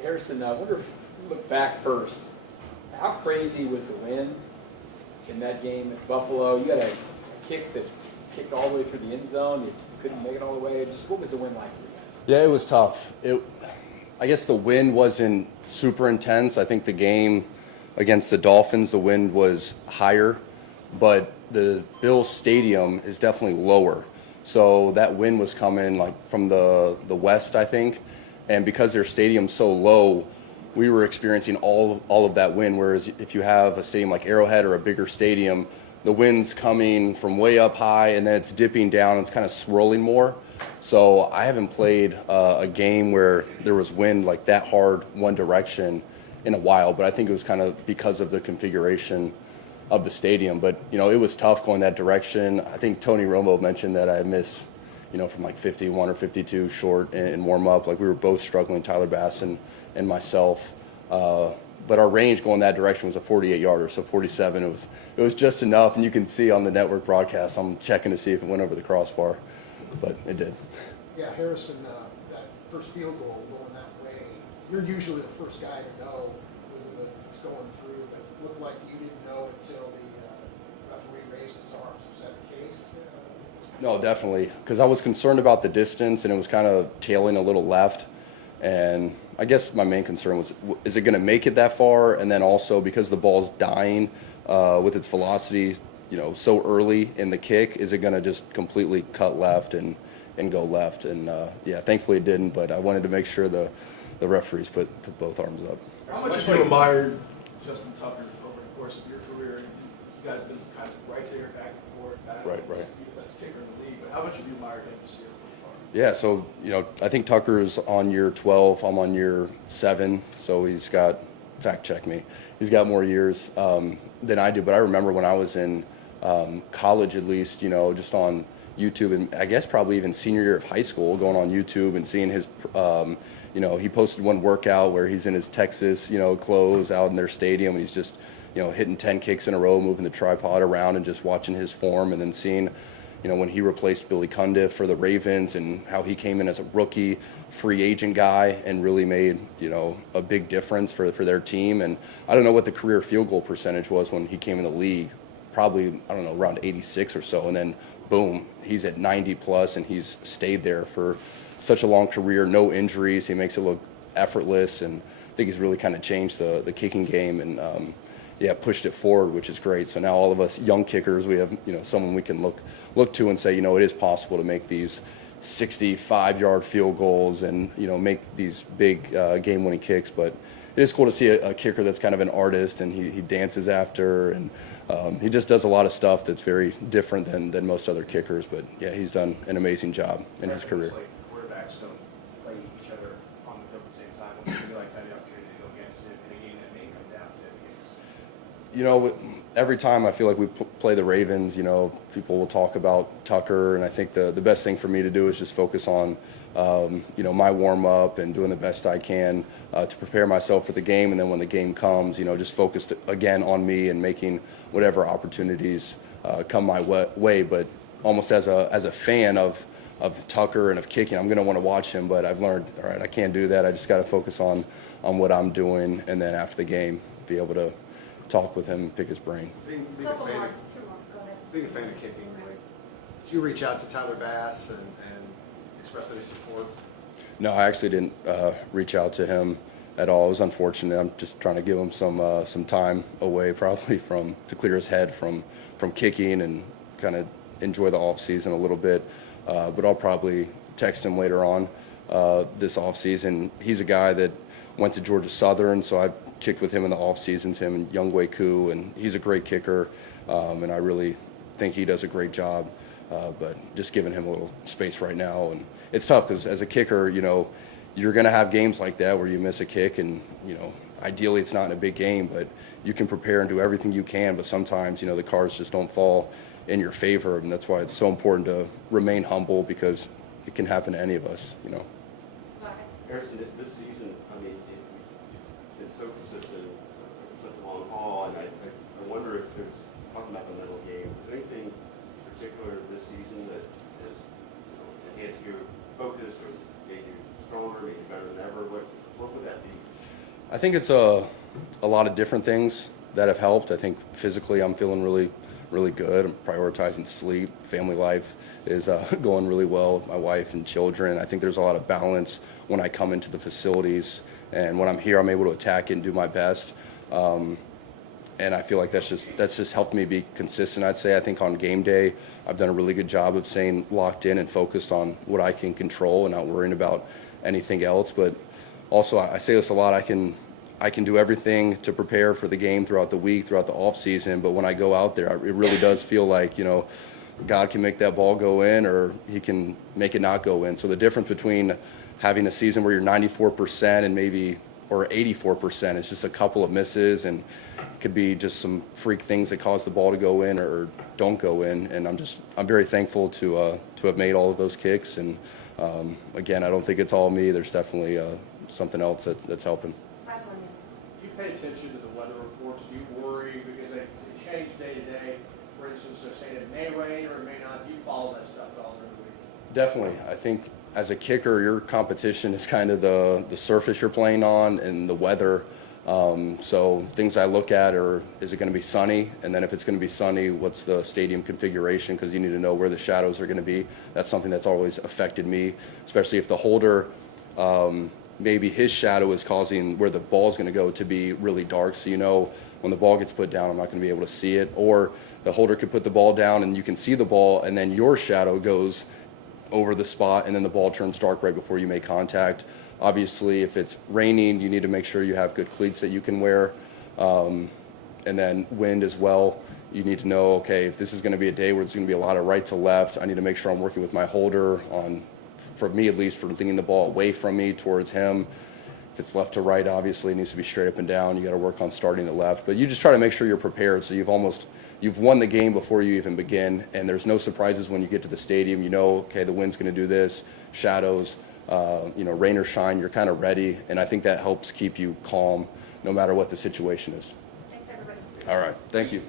Harrison, I wonder if you look back first, how crazy was the wind in that game at Buffalo? You got a kick that kicked all the way through the end zone. You couldn't make it all the way. Just what was the wind like for you guys? Yeah, it was tough. I guess the wind wasn't super intense. I think the game against the Dolphins, the wind was higher, but the Bills Stadium is definitely lower. So that wind was coming like from the west, I think. And because their stadium's so low, we were experiencing all of that wind. Whereas if you have a stadium like Arrowhead or a bigger stadium, the wind's coming from way up high and then it's dipping down and it's kind of swirling more. So I haven't played a game where there was wind like that hard one direction in a while, but I think it was kind of because of the configuration of the stadium. But, it was tough going that direction. I think Tony Romo mentioned that I missed, from like 51 or 52 short in warm-up. Like we were both struggling, Tyler Bass and myself. But our range going that direction was a 48-yarder, so 47. It was just enough, and you can see on the network broadcast, I'm checking to see if it went over the crossbar, but it did. Yeah, Harrison, that first field goal going that way, you're usually the first guy to know whether it's going through, but it looked like you didn't know until the referee raised his arms. Was that the case? No, definitely, because I was concerned about the distance, and it was kind of tailing a little left. And I guess my main concern was, is it going to make it that far? And then also because the ball's dying with its velocity, so early in the kick, is it going to just completely cut left and go left? And thankfully it didn't, but I wanted to make sure the referees put both arms up. How much have you admired Justin Tucker over the course of your career? You guys have been kind of right there, back and forth, back. Right. He's the best kicker in the league, but how much have you admired him this year? Yeah, so, I think Tucker's on year 12. I'm on year 7, so he's got, fact check me, he's got more years than I do. But I remember when I was in college, at least, just on YouTube, and I guess probably even senior year of high school, going on YouTube and seeing his, he posted one workout where he's in his Texas, clothes out in their stadium, and he's just, hitting 10 kicks in a row, moving the tripod around and just watching his form, and then seeing when he replaced Billy Cundiff for the Ravens and how he came in as a rookie free agent guy and really made, a big difference for their team. And I don't know what the career field goal percentage was when he came in the league, probably, around 86 or so. And then boom, he's at 90 plus and he's stayed there for such a long career, no injuries. He makes it look effortless, and I think he's really kind of changed the kicking game and, pushed it forward, which is great. So now all of us young kickers, we have, someone we can look to and say, it is possible to make these 65-yard field goals and, make these big game-winning kicks. But it is cool to see a kicker that's kind of an artist, and he dances after, and he just does a lot of stuff that's very different than most other kickers. But, yeah, he's done an amazing job in his career. Like quarterbacks don't play each other on the field at the same time. What's it like to have the opportunity to go against him in a game that may come down to it? Every time I feel like we play the Ravens, people will talk about Tucker, and I think the best thing for me to do is just focus on, my warm-up and doing the best I can to prepare myself for the game, and then when the game comes, just focus again on me and making whatever opportunities come my way. But almost as a fan of Tucker and of kicking, I'm going to want to watch him, but I've learned, all right, I can't do that. I just got to focus on what I'm doing, and then after the game, be able to talk with him, pick his brain. Being a fan of kicking, did you reach out to Tyler Bass and express any support? No, I actually didn't reach out to him at all. It was unfortunate. I'm just trying to give him some time away, probably to clear his head from kicking and kind of enjoy the off season a little bit. But I'll probably text him later on this off season. He's a guy that went to Georgia Southern, so I kicked with him in the off seasons, him and Younghoe Koo, and he's a great kicker, and I really think he does a great job. But just giving him a little space right now, and it's tough because as a kicker, you're going to have games like that where you miss a kick, and ideally it's not in a big game, but you can prepare and do everything you can. But sometimes the cards just don't fall in your favor, and that's why it's so important to remain humble, because it can happen to any of us. Harrison, this season, it's been so consistent for such a long haul, and I wonder if there's, talking about the mental game, is there anything particular this season that has enhanced your focus or made you stronger, made you better than ever? What would that be? I think it's a lot of different things that have helped. I think physically I'm feeling really good. I'm prioritizing sleep. Family life is going really well with my wife and children. I think there's a lot of balance when I come into the facilities, and when I'm here, I'm able to attack it and do my best. And I feel like that's just helped me be consistent. I'd say I think on game day, I've done a really good job of staying locked in and focused on what I can control and not worrying about anything else. But also, I say this a lot, I can do everything to prepare for the game throughout the week, throughout the off season. But when I go out there, it really does feel like, you know, God can make that ball go in or he can make it not go in. So the difference between having a season where you're 94% and maybe or 84% is just a couple of misses, and it could be just some freak things that cause the ball to go in or don't go in. And I'm very thankful to have made all of those kicks. And again, I don't think it's all me. There's definitely something else that's helping. You pay attention to the weather reports. Do you worry because they change day to day? For instance, they're saying it may rain or it may not. Do you follow that stuff all during the week? Definitely. I think as a kicker, your competition is kind of the surface you're playing on and the weather. So things I look at are, is it going to be sunny? And then if it's going to be sunny, what's the stadium configuration? Because you need to know where the shadows are going to be. That's something that's always affected me, especially if the holder, maybe his shadow is causing where the ball is going to go to be really dark. So you know when the ball gets put down, I'm not going to be able to see it. Or the holder could put the ball down and you can see the ball, and then your shadow goes over the spot, and then the ball turns dark right before you make contact. Obviously, if it's raining, you need to make sure you have good cleats that you can wear. And then wind as well. You need to know, okay, if this is going to be a day where it's going to be a lot of right to left, I need to make sure I'm working with my holder on, for me at least, for leaning the ball away from me towards him. If it's left to right, obviously it needs to be straight up and down. You got to work on starting it left. But you just try to make sure you're prepared, so you've won the game before you even begin, and there's no surprises when you get to the stadium. You know, okay, the wind's going to do this, shadows, rain or shine, you're kind of ready, and I think that helps keep you calm no matter what the situation is. Thanks, everybody. All right, thank you.